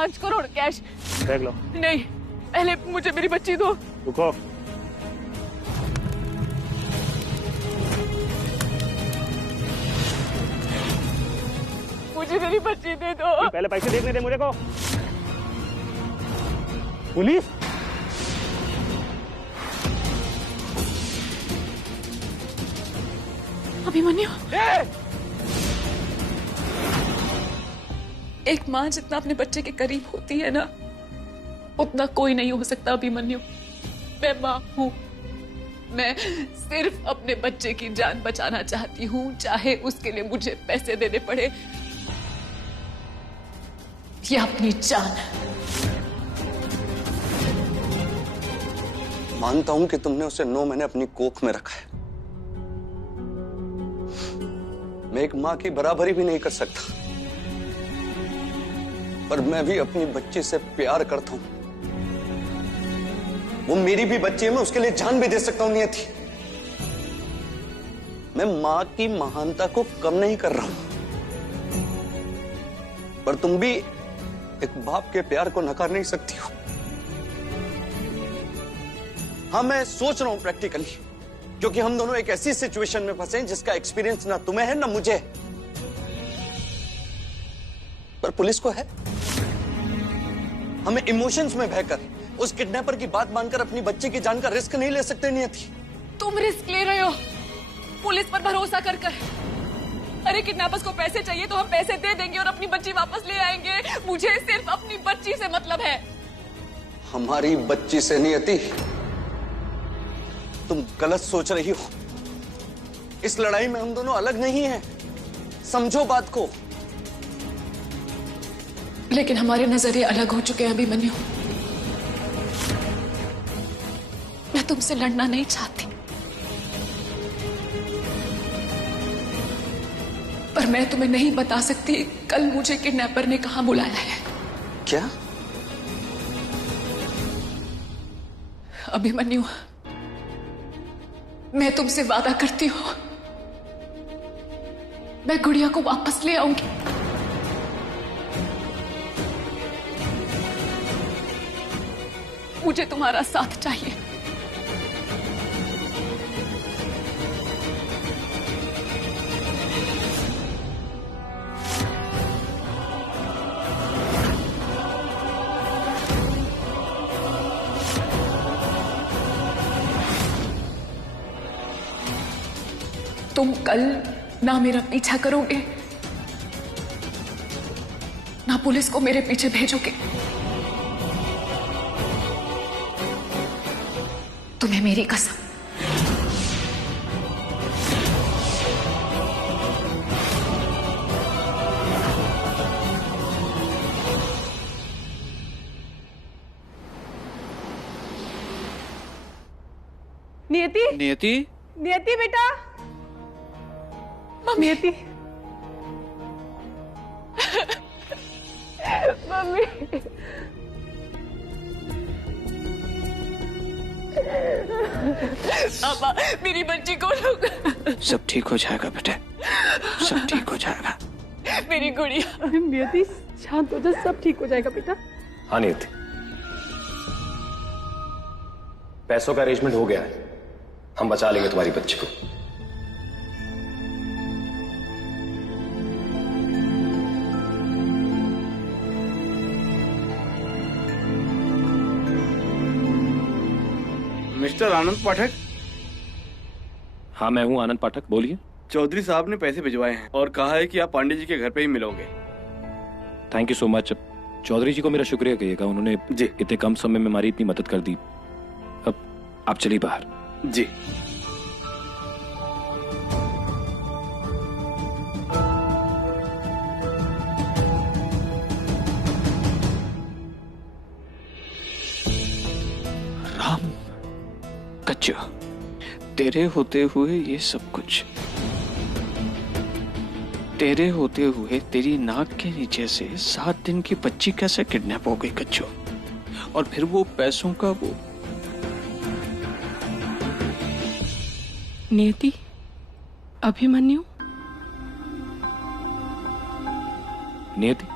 5 crore cash. देख लो। नहीं, पहले मुझे मेरी बच्ची दो। रुको। मुझे मेरी बच्ची दे दो। पहले पैसे देखने दे मुझे को। पुलिस? अभिमन्यु, एक माँ जितना अपने बच्चे के करीब होती है ना, उतना कोई नहीं हो सकता अभिमन्यु। मैं माँ हूँ, मैं सिर्फ अपने बच्चे की जान बचाना चाहती हूँ, चाहे उसके लिए मुझे पैसे देने पड़े या अपनी जान। मानता हूं कि तुमने उसे 9 महीने अपनी कोख में रखा है। मैं एक मां की बराबरी भी नहीं कर सकता, पर मैं भी अपनी बच्ची से प्यार करता हूं। वो मेरी भी बच्ची है, मैं उसके लिए जान भी दे सकता हूं। नियति, मैं मां की महानता को कम नहीं कर रहा हूं, पर तुम भी एक बाप के प्यार को नकार नहीं सकती हो। हाँ, मैं सोच रहा हूं प्रैक्टिकली, क्योंकि हम दोनों एक ऐसी सिचुएशन में फंसे हैं जिसका एक्सपीरियंस ना तुम्हें है ना मुझे, पर पुलिस को है। हमें इमोशंस में बहकर उस किडनैपर की बात मानकर अपनी बच्ची की जान का रिस्क नहीं ले सकते। नियति, तुम रिस्क ले रहे हो पुलिस पर भरोसा कर कर। अरे किडनैपर्स को पैसे चाहिए तो हम पैसे दे देंगे और अपनी बच्ची वापस ले आएंगे। मुझे सिर्फ अपनी बच्ची से मतलब है। हमारी बच्ची से? नियति, तुम गलत सोच रही हो। इस लड़ाई में हम दोनों अलग नहीं हैं, समझो बात को। लेकिन हमारे नजरिए अलग हो चुके हैं अभिमन्यु। मैं तुमसे लड़ना नहीं चाहती, पर मैं तुम्हें नहीं बता सकती कल मुझे किडनैपर ने कहां बुलाया है। क्या? अभिमन्यु, मैं तुमसे वादा करती हूं, मैं गुड़िया को वापस ले आऊंगी। मुझे तुम्हारा साथ चाहिए। तुम कल ना मेरा पीछा करोगे, ना पुलिस को मेरे पीछे भेजोगे। तुम्हें मेरी कसम। नियति, नियति, नियति बेटा, नियति, मम्मी। पापा, मेरी बच्ची को लोग। सब ठीक हो जाएगा बेटे, सब ठीक हो जाएगा। मेरी गुड़िया। नियति शांत हो जा, सब ठीक हो जाएगा बेटा। हाँ नियति, पैसों का अरेंजमेंट हो गया है, हम बचा लेंगे तुम्हारी बच्ची को। मिस्टर आनंद पाठक? हाँ मैं हूँ आनंद पाठक, बोलिए। चौधरी साहब ने पैसे भिजवाए हैं और कहा है कि आप पांडे जी के घर पे ही मिलोगे। Thank you so much. Chaudhary ji को मेरा शुक्रिया कहिएगा, उन्होंने जी इतने कम समय में हमारी इतनी मदद कर दी। अब आप चलिए बाहर। जी। राम कच्चू, तेरे होते हुए ये सब कुछ, तेरे होते हुए तेरी नाक के नीचे से 7 दिन की बच्ची कैसे किडनैप हो गई कच्चू? और फिर वो पैसों का वो। नियति, अभिमन्यु, नियति,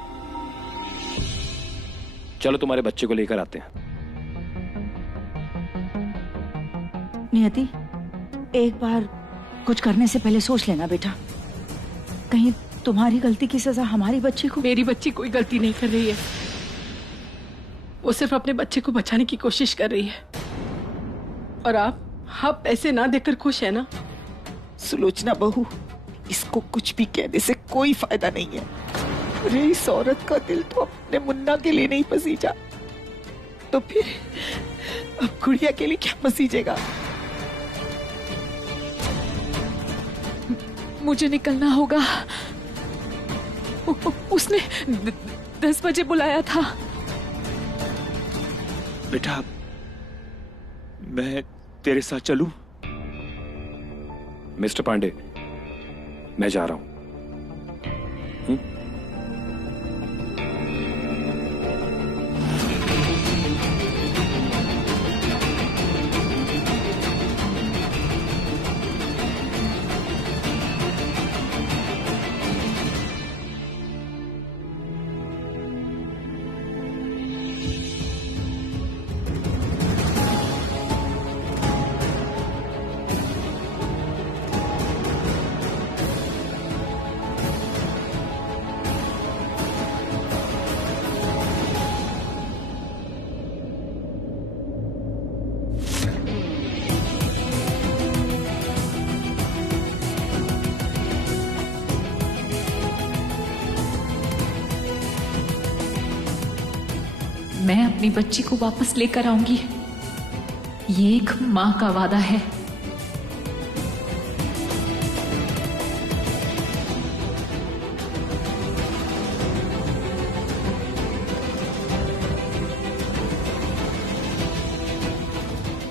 चलो तुम्हारे बच्चे को लेकर आते हैं। नियति, एक बार कुछ करने से पहले सोच लेना बेटा। कहीं तुम्हारी गलती की सजा हमारी बच्ची को। मेरी बच्ची कोई गलती नहीं कर रही है, वो सिर्फ अपने बच्चे को बचाने की कोशिश कर रही है। और आप पैसे ना देकर खुश है ना? सुलोचना बहू, इसको कुछ भी कहने से कोई फायदा नहीं है। अरे इस औरत का दिल तो अपने मुन्ना के लिए नहीं पसीजा, तो फिर अब गुड़िया के लिए क्या पसीजेगा? मुझे निकलना होगा। उसने 10 बजे बुलाया था। बेटा, मैं तेरे साथ चलूं? मिस्टर पांडे, मैं जा रहा हूं। मैं अपनी बच्ची को वापस लेकर आऊंगी, ये एक मां का वादा है।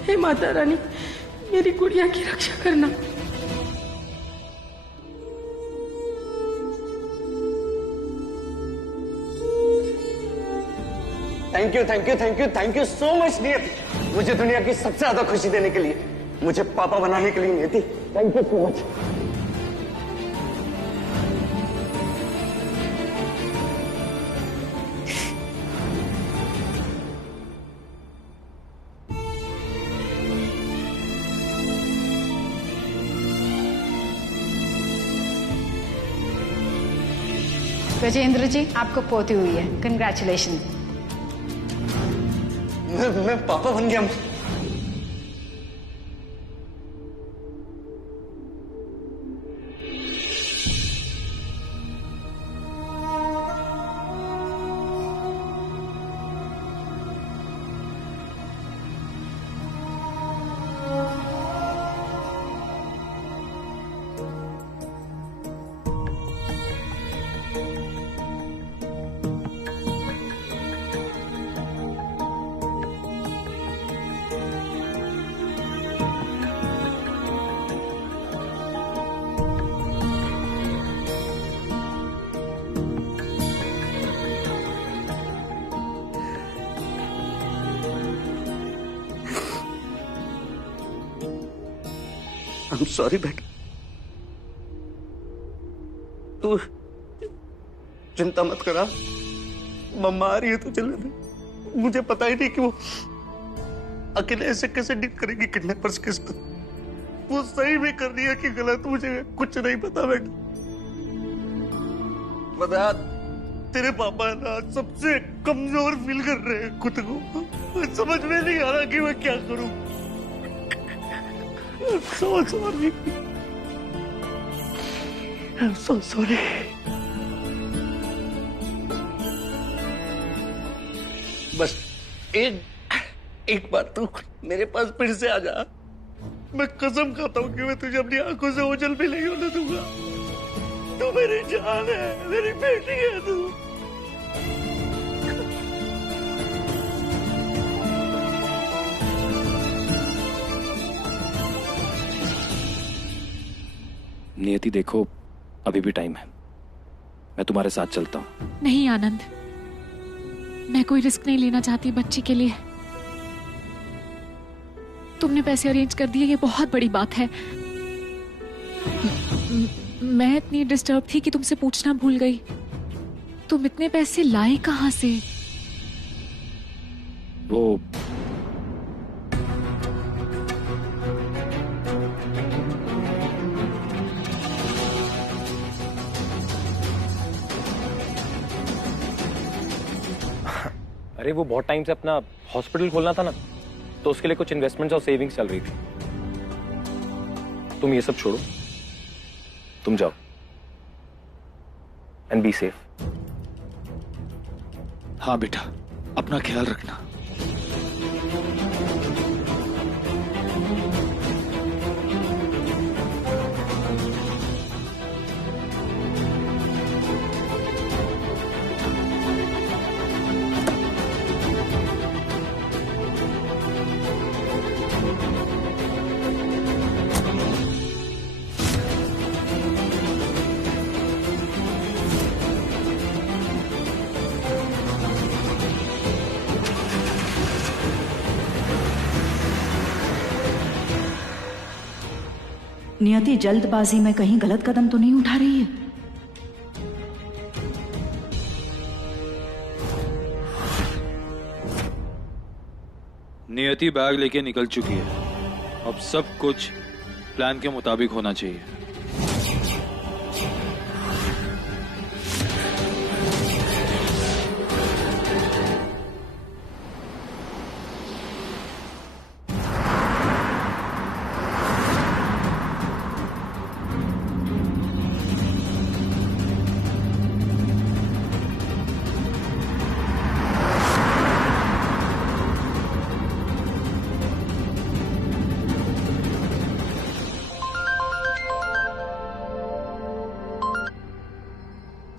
हे माता रानी, मेरी गुड़िया की रक्षा करना। Thank you thank you thank you thank you so much नियति, मुझे दुनिया की सबसे ज्यादा खुशी देने के लिए, मुझे पापा बनाने के लिए Niyati, thank you so much. Gajendra ji, आपको पोती हुई है, कंग्रेचुलेशन। मैं पापा बन गया। I'm sorry बेटा, तू चिंता मत करा, मम्मा आ रही है तो चले दे। मुझे पता ही नहीं कि वो अकेले ऐसे कैसे डील करेगी किडनैपर्स के साथ। वो सही भी कर रही है कि गलत, मुझे कुछ नहीं पता बेटा। पता, तेरे पापा है ना सबसे कमजोर फील कर रहे हैं खुद को। समझ में नहीं आ रहा कि मैं क्या करूं। I'm so sorry. I'm so sorry. बस एक बार तू मेरे पास फिर से आ जा। मैं कसम खाता हूँ कि मैं तुझे अपनी आंखों से ओझल भी नहीं होने दूंगा। तू मेरी जान है, मेरी बेटी है तू। नियति देखो, अभी भी टाइम है, मैं तुम्हारे साथ चलता हूँ। नहीं आनंद, मैं कोई रिस्क नहीं लेना चाहती बच्ची के लिए। तुमने पैसे अरेंज कर दिए, ये बहुत बड़ी बात है। मैं इतनी डिस्टर्ब थी कि तुमसे पूछना भूल गई, तुम इतने पैसे लाए कहां से? वो अरे वो बहुत टाइम से अपना हॉस्पिटल खोलना था ना, तो उसके लिए कुछ इन्वेस्टमेंट्स और सेविंग्स चल रही थी। तुम ये सब छोड़ो, तुम जाओ एंड बी सेफ। हाँ बेटा, अपना ख्याल रखना। नियति जल्दबाजी में कहीं गलत कदम तो नहीं उठा रही है? नियति बैग लेके निकल चुकी है। अब सब कुछ प्लान के मुताबिक होना चाहिए।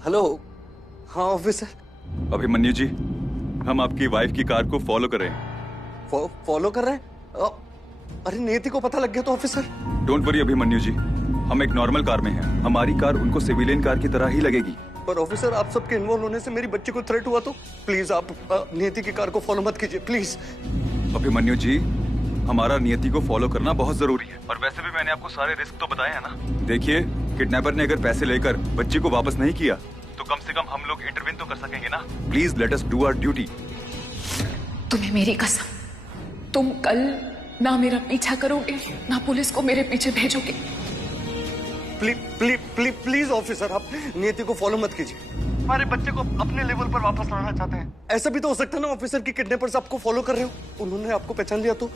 हेलो। हाँ ऑफिसर। अभिमन्यु जी, हम आपकी वाइफ की कार को फॉलो कर रहे हैं। फॉलो कर रहे हैं? अरे नियति को पता लग गया तो ऑफिसर? डोंट वरी अभिमन्यु जी, हम एक नॉर्मल कार में हैं। हमारी कार उनको सिविलियन कार की तरह ही लगेगी। पर ऑफिसर, आप सबके इन्वॉल्व होने से मेरी बच्ची को थ्रेट हुआ तो प्लीज आप नियति की कार को फॉलो मत कीजिए प्लीज। अभिमन्यु जी, हमारा नियति को फॉलो करना बहुत जरूरी है। और वैसे भी मैंने आपको सारे रिस्क तो बताए हैं ना। देखिए, किडनैपर ने अगर पैसे लेकर बच्ची को वापस नहीं किया तो कम से कम हम लोग इंटरवीन तो कर सकेंगे ना। Please let us do our duty. तुम्हें मेरी कसम, तुम कल ना मेरा पीछा करोगे ना पुलिस को मेरे पीछे भेजोगे। Please please please please officer, आप नियति को फॉलो मत कीजिए। हमारे बच्चे को अपने लेवल पर वापस लाना चाहते हैं। ऐसा भी तो हो सकता है ना ऑफिसर की किडनैपर्स आपको फॉलो कर रहे हो, उन्होंने आपको पहचान लिया तो।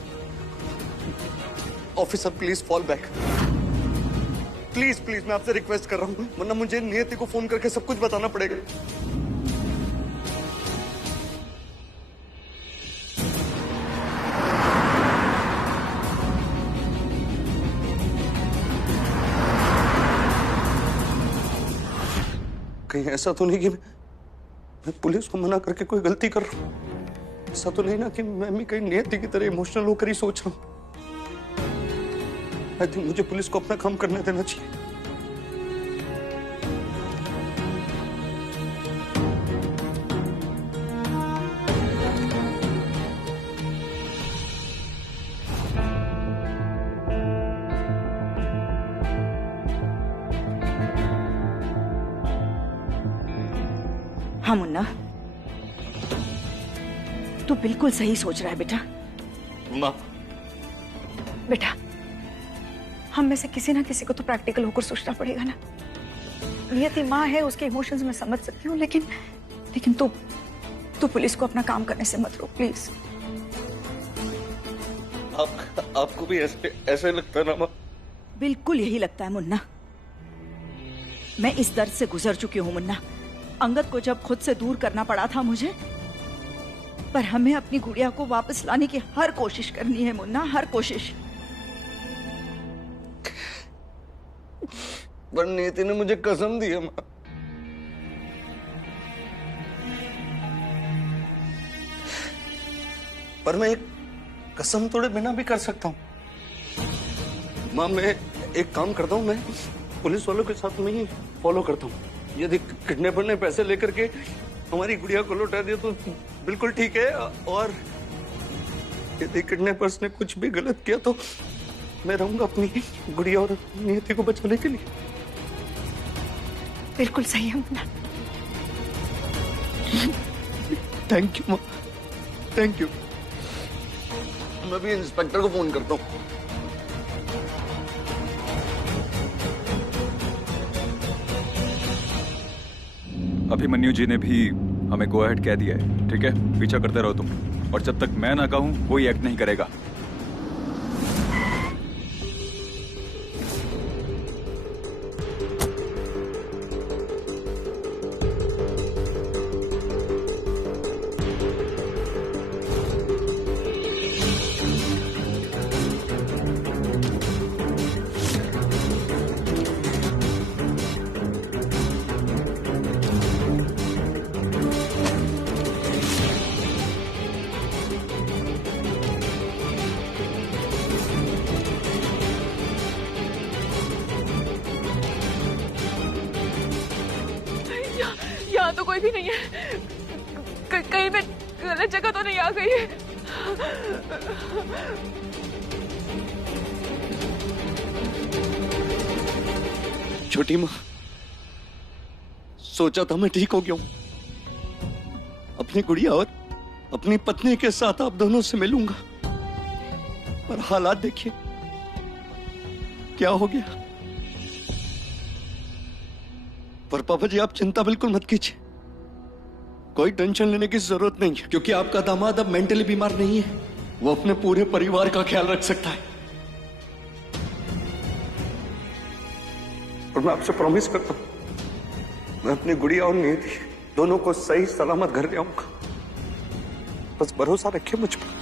Officer please fall back, please please, मैं आपसे रिक्वेस्ट कर रहा हूं, वरना मुझे नियति को फोन करके सब कुछ बताना पड़ेगा। कहीं ऐसा तो नहीं कि मैं पुलिस को मना करके कोई गलती कर रहा हूं? ऐसा तो नहीं ना कि मैं भी कहीं नियति की तरह इमोशनल होकर ही सोच रहा हूं? आई थिंक मुझे पुलिस को अपना काम करने देना चाहिए। हाँ मुन्ना, तू बिल्कुल सही सोच रहा है बेटा। माँ, बेटा, हम में से किसी ना किसी को तो प्रैक्टिकल होकर सोचना पड़ेगा ना। नियति माँ है, उसके इमोशंस में समझ सकती हूँ, लेकिन तू पुलिस को अपना काम करने से मत रोक प्लीज। आपको भी ऐसे लगता है ना माँ? बिल्कुल यही लगता है मुन्ना। मैं इस दर्द से गुजर चुकी हूँ मुन्ना। अंगद को जब खुद से दूर करना पड़ा था मुझे, पर हमें अपनी गुड़िया को वापस लाने की हर कोशिश करनी है मुन्ना, हर कोशिश। पर नियति ने मुझे कसम दी है माँ। पर मैं एक कसम तोड़े बिना भी कर सकता हूँ माँ। मैं एक काम करता हूँ, मैं पुलिस वालों के साथ में ही फॉलो करता हूँ। यदि किडनैपर ने पैसे लेकर के हमारी गुड़िया को लौटा दिया तो बिल्कुल ठीक है, और यदि किडनैपर्स ने कुछ भी गलत किया तो मैं रहूंगा अपनी गुड़िया और नियति को बचाने के लिए। बिल्कुल सही है मुन्ना। थैंक यू माँ, थैंक यू। मैं भी इंस्पेक्टर को फोन करता हूँ। अभिमन्यु जी ने भी हमें गो अहेड कह दिया है, ठीक है? पीछा करते रहो तुम, और जब तक मैं ना कहूं कोई एक्ट नहीं करेगा। यहाँ तो कोई भी नहीं है। कहीं मैं गलत जगह तो नहीं आ गई है? छोटी माँ, सोचा था मैं ठीक हो गया हूं। अपनी गुड़िया और अपनी पत्नी के साथ आप दोनों से मिलूंगा, पर हालात देखिए क्या हो गया। पर पापा जी आप चिंता बिल्कुल मत कीजिए, कोई टेंशन लेने की जरूरत नहीं है, क्योंकि आपका दामाद अब मेंटली बीमार नहीं है। वो अपने पूरे परिवार का ख्याल रख सकता है। और मैं आपसे प्रॉमिस करता हूं, मैं अपनी गुड़िया और नियति दोनों को सही सलामत घर ले आऊंगा। बस भरोसा रखिए मुझ पर।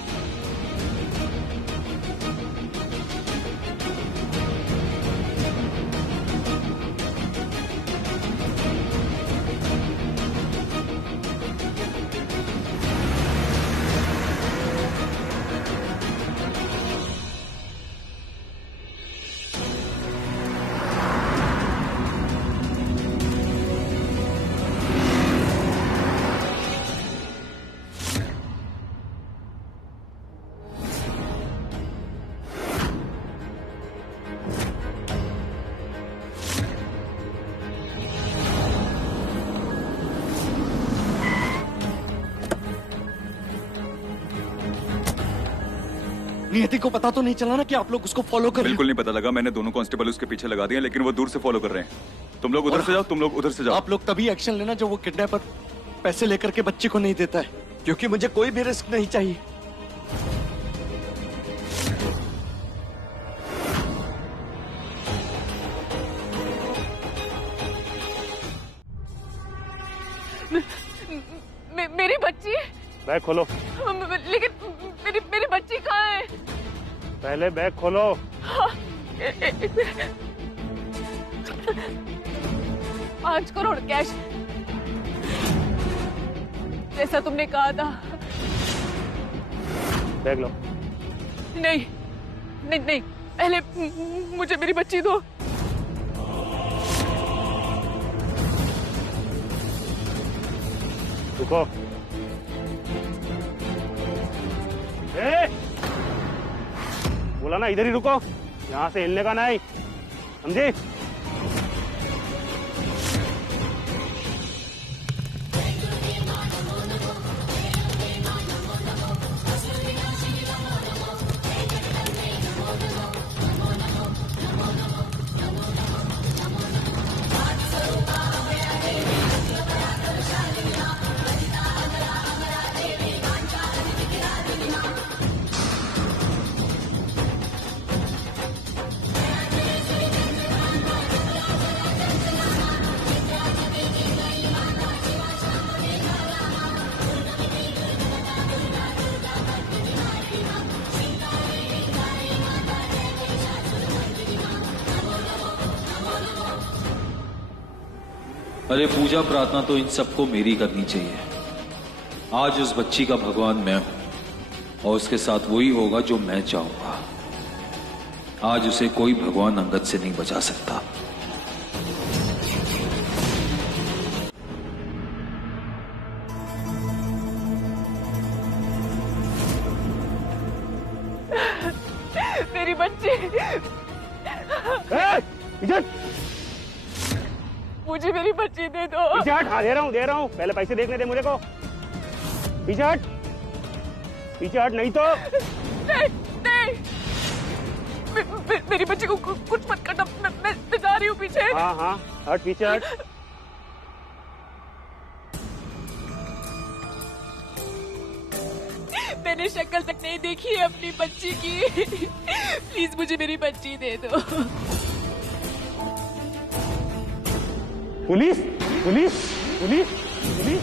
नियति को पता तो नहीं चला ना कि आप लोग उसको फॉलो कर रहे हैं? बिल्कुल नहीं पता लगा। मैंने दोनों कांस्टेबल उसके पीछे लगा दिए, लेकिन वो दूर से फॉलो कर रहे हैं। तुम लोग उधर से जाओ, तुम लोग उधर से जाओ। आप लोग तभी एक्शन लेना जब वो किडनैपर पैसे लेकर के बच्चे को नहीं देता है, क्योंकि मुझे कोई भी रिस्क नहीं चाहिए। मेरी बच्ची? बैग खोलो। लेकिन मेरी बच्ची कहाँ है? पहले बैग खोलो। हाँ, 5 करोड़ कैश, जैसा तुमने कहा था। बैग लो। नहीं नहीं नहीं, पहले मुझे मेरी बच्ची दो। रुको। बोला ना इधर ही रुको, यहां से हिलने का नहीं, समझे? अरे पूजा प्रार्थना तो इन सबको मेरी करनी चाहिए। आज उस बच्ची का भगवान मैं हूं, और उसके साथ वही होगा जो मैं चाहूंगा। आज उसे कोई भगवान अंगद से नहीं बचा सकता। मेरी बच्ची। मुझे मेरी बच्ची दे दो। पीछे हट। हाँ, दे रहा हूँ। पहले पैसे देखने दे मुझे को। पीछे हट, नहीं तो मेरी बच्ची को कुछ मत करना, मैं जा रही हूँ पीछे। हाँ हाँ हट, पीछे हट। मैंने शक्ल तक नहीं देखी है अपनी बच्ची की। प्लीज मुझे मेरी बच्ची दे दो। Police police police police.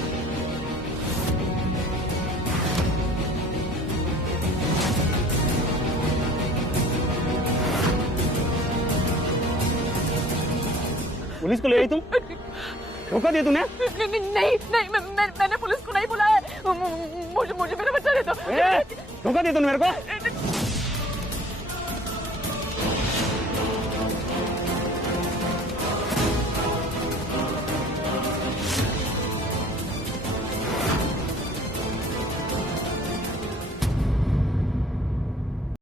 Police को ले आई तुम? धोखा दिया तूने? नहीं, मैंने पुलिस को नहीं बुलाया। मुझे मेरा बच्चा दे दो। धोखा दिया तूने मेरे को?